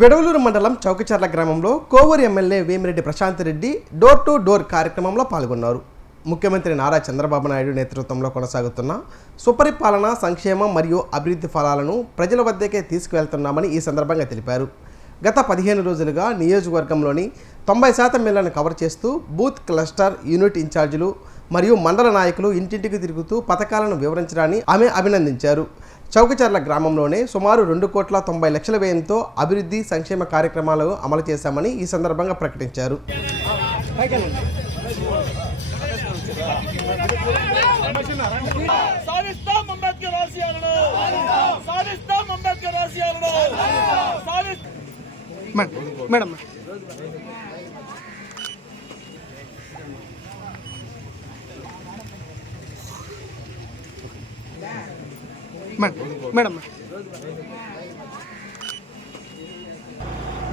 వెడవలూరు మండలం చౌకచర్ల గ్రామంలో Kovur MLA Vemireddy Prashanth Reddy door to door కార్యక్రమంలో పాల్గొన్నారు. ముఖ్యమంత్రి నారా చంద్రబాబు నాయుడు నేతృత్వంలో కొనసాగుతున్న సుపరిపాలన, సంక్షేమం మరియు అభివృద్ధి ఫలాలను ప్రజల వద్దకే తీసుకువెళ్తున్నామని ఈ సందర్భంగా తెలిపారు. గత 15 రోజులుగా నియోజకవర్గంలోని 90% ఇళ్లను కవర్ చేస్తూ బూత్, క్లస్టర్, యూనిట్ ఇన్ఛార్జీలు మరియు మండల నాయకులు ఇంటింటికి తిరుగుతూ పథకాలను వివరించడాన్ని ఆమె అభినందించారు. చౌకచర్ల గ్రామంలోనే సుమారు 2,90,00,000 వ్యయంతో అభివృద్ధి, సంక్షేమ కార్యక్రమాలు అమలు చేశామని ఈ సందర్భంగా ప్రకటించారు.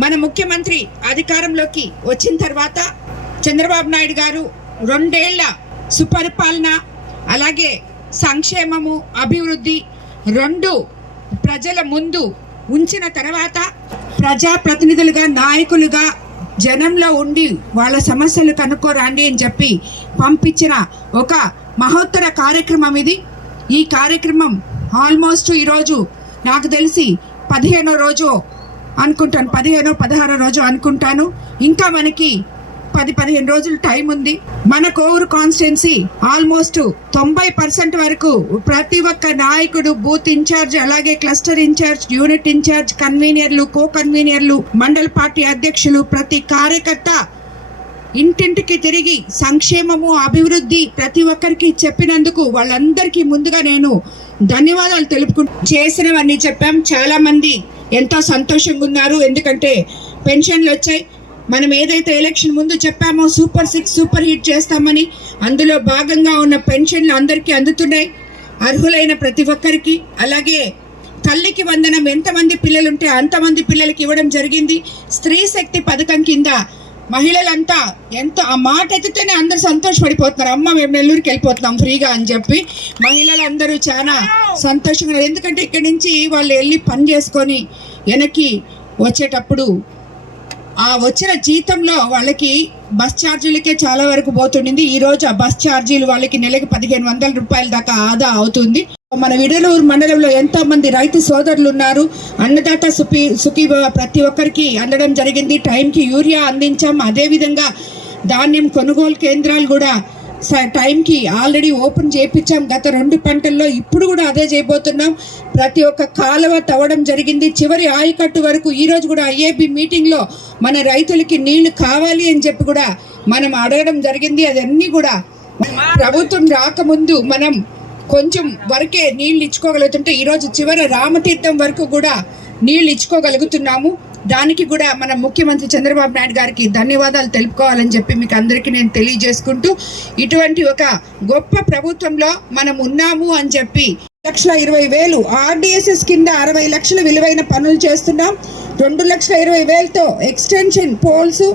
మన ముఖ్యమంత్రి అధికారంలోకి వచ్చిన తర్వాత చంద్రబాబు నాయుడు గారు 2 ఏళ్ల సుపరిపాలన, అలాగే సంక్షేమము, అభివృద్ధి 2 ప్రజల ముందు ఉంచిన తర్వాత ప్రజాప్రతినిధులుగా, నాయకులుగా జనంలో ఉండి వాళ్ళ సమస్యలు కనుక్కోరండి అని చెప్పి పంపించిన ఒక మహోత్తర కార్యక్రమం ఇది. ఈ కార్యక్రమం ఆల్మోస్ట్ ఈరోజు నాకు తెలిసి 15వ రోజు అనుకుంటాను, 15-16 రోజు అనుకుంటాను. ఇంకా మనకి 10-15 రోజులు టైం ఉంది. మన కోవూరు కాన్స్టిట్యున్సీ ఆల్మోస్ట్ 90% వరకు ప్రతి ఒక్క నాయకుడు, బూత్ ఇన్ఛార్జ్, అలాగే క్లస్టర్ ఇన్ఛార్జ్, యూనిట్ ఇన్ఛార్జ్, కన్వీనర్లు, కో కన్వీనర్లు, మండల పార్టీ అధ్యక్షులు, ప్రతి కార్యకర్త ఇంటింటికి తిరిగి సంక్షేమము, అభివృద్ధి ప్రతి ఒక్కరికి చెప్పినందుకు వాళ్ళందరికీ ముందుగా నేను ధన్యవాదాలు చేసినవన్నీ చెప్పాం. చాలా మంది ఎంతో సంతోషంగా ఉన్నారు. ఎందుకంటే పెన్షన్లు వచ్చాయి. మనం ఏదైతే ఎలక్షన్ ముందు చెప్పామో సూపర్ 6 సూపర్ హిట్ చేస్తామని, అందులో భాగంగా ఉన్న పెన్షన్లు అందరికీ అందుతున్నాయి, అర్హులైన ప్రతి ఒక్కరికి. అలాగే తల్లికి వందనం, ఎంతమంది పిల్లలుంటే అంతమంది పిల్లలకి ఇవ్వడం జరిగింది. స్త్రీ శక్తి పథకం కింద మహిళలంతా ఎంతో ఆ మాట ఎత్తితేనే అందరూ సంతోషపడిపోతున్నారు. అమ్మ మేము నెల్లూరుకి వెళ్ళిపోతున్నాం ఫ్రీగా అని చెప్పి మహిళలందరూ చాలా సంతోషంగా. ఎందుకంటే ఇక్కడి నుంచి వాళ్ళు వెళ్ళి పని చేసుకొని వెనక్కి వచ్చేటప్పుడు ఆ వచ్చిన జీతంలో వాళ్ళకి బస్ ఛార్జీలకే చాలా వరకు పోతుండింది. ఈరోజు ఆ బస్ ఛార్జీలు వాళ్ళకి నెలకి 1,500 రూపాయల దాకా ఆదా అవుతుంది. మన విడలూరు మండలంలో ఎంతో మంది రైతు సోదరులు ఉన్నారు. అన్నదాత సుఖీభవ ప్రతి ఒక్కరికి అందడం జరిగింది. టైంకి యూరియా అందించాం. అదేవిధంగా ధాన్యం కొనుగోలు కేంద్రాలు కూడా టైంకి ఆల్రెడీ ఓపెన్ చేయించాం. గత 2 పంటల్లో ఇప్పుడు కూడా అదే చేయబోతున్నాం. ప్రతి ఒక్క కాలువ తవ్వడం జరిగింది. చివరి ఆయకట్టు వరకు ఈరోజు కూడా ఐఏబి మీటింగ్లో మన రైతులకి నీళ్లు కావాలి అని చెప్పి కూడా మనం అడగడం జరిగింది. అదన్నీ కూడా ప్రభుత్వం రాకముందు మనం కొంచెం వరకే నీళ్ళు ఇచ్చుకోగలుగుతుంటే ఈరోజు చివరి రామతీర్థం వరకు కూడా నీళ్ళు ఇచ్చుకోగలుగుతున్నాము. దానికి కూడా మన ముఖ్యమంత్రి చంద్రబాబు నాయుడు గారికి ధన్యవాదాలు తెలుపుకోవాలని చెప్పి మీకు అందరికీ నేను తెలియజేసుకుంటూ, ఇటువంటి ఒక గొప్ప ప్రభుత్వంలో మనం ఉన్నాము అని చెప్పి 1,20,000 RDSS కింద 60 లక్షల విలువైన పనులు చేస్తున్నాం. 2,20,000తో ఎక్స్టెన్షన్ పోల్స్,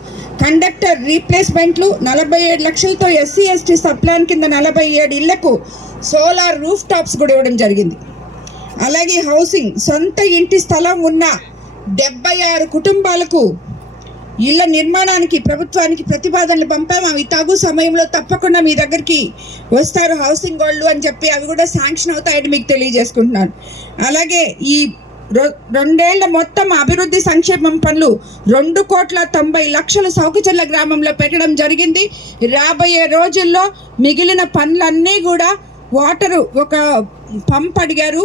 కండక్టర్ రీప్లేస్మెంట్లు, 47 లక్షలతో SC ST సప్లాన్ కింద 47 ఇళ్లకు సోలార్ రూఫ్ టాప్స్ కూడా ఇవ్వడం జరిగింది. అలాగే హౌసింగ్, సొంత ఇంటి స్థలం ఉన్న 76 కుటుంబాలకు ఇళ్ల నిర్మాణానికి ప్రభుత్వానికి ప్రతిపాదనలు పంపాము. అవి తగు సమయంలో తప్పకుండా మీ దగ్గరికి వస్తారు హౌసింగ్ వాళ్ళు అని చెప్పి అవి కూడా శాంక్షన్ అవుతాయని మీకు తెలియజేసుకుంటున్నాను. అలాగే ఈ 2 ఏళ్ల మొత్తం అభివృద్ధి సంక్షేమం పనులు 2,90,00,000 చౌకచర్ల గ్రామంలో పెట్టడం జరిగింది. రాబోయే రోజుల్లో మిగిలిన పనులన్నీ కూడా వాటరు ఒక పంప్ అడిగారు,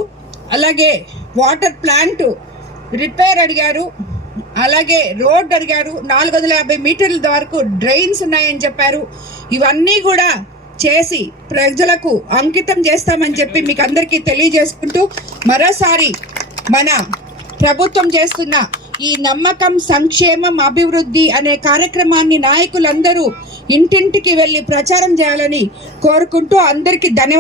అలాగే వాటర్ ప్లాంట్ రిపేర్ అడిగారు, అలాగే రోడ్ అడిగారు, 450 మీటర్ల వరకు డ్రైన్స్ ఉన్నాయని చెప్పారు. ఇవన్నీ కూడా చేసి ప్రజలకు అంకితం చేస్తామని చెప్పి మీకు అందరికీ తెలియజేసుకుంటూ, మరోసారి మన ప్రభుత్వం చేస్తున్న ఈ నమ్మకం, సంక్షేమం, అభివృద్ధి అనే కార్యక్రమాన్ని నాయకులందరూ ఇంటింటికి వెళ్ళి ప్రచారం చేయాలని కోరుకుంటూ అందరికీ ధన్యవాదాలు.